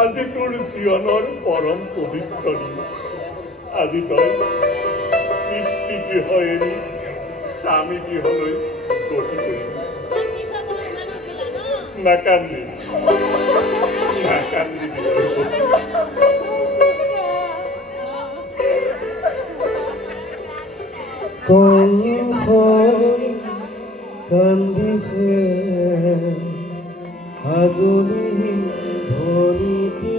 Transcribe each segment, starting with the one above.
আজি তোৰ জীৱনৰ পৰম পবিত্ৰ দিন আজি তই পিতৃগৃহ এৰি স্বামী গৃহলৈ গতি কৰিবি নাকান্দিবি নাকান্দিবি কংস কান্দিছে হাজুলি ধৰিতি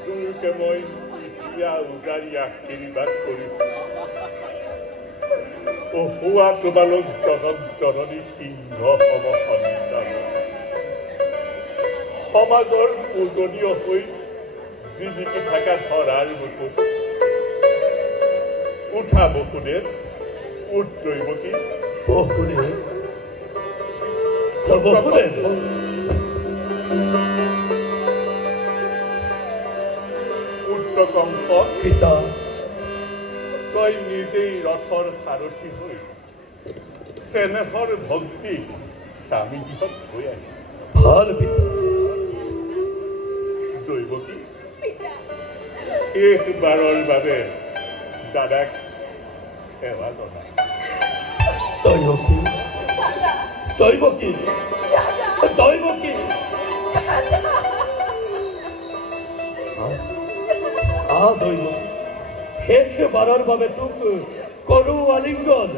দুয়োকে মই এতিয়া উজাৰি আশীৰ্বাদ কৰিছো হোৱা তোমালোক জনক জননী সিংহ সম সন্তান সমাজৰ পূজনীয় হৈ জিলিকি থকা ধৰাৰ বুকুত উঠা বসুদেৱ উঠ দৈৱকী বসুদেৱ পুত্ৰ কংস পিতা তই নিজেই ৰথৰ সাৰথী হৈ চেনেহৰ ভক্তি স্বামীগৃহত হৈ আহি ভাল পিতা দৈৱকী শেষবাৰৰ বাবে দাদাক সেৱা জনাই দৈৱকী দৈৱকী দৈৱকী দৈৱকী শেষবাৰৰ বাবে তোক কৰো আলিংগন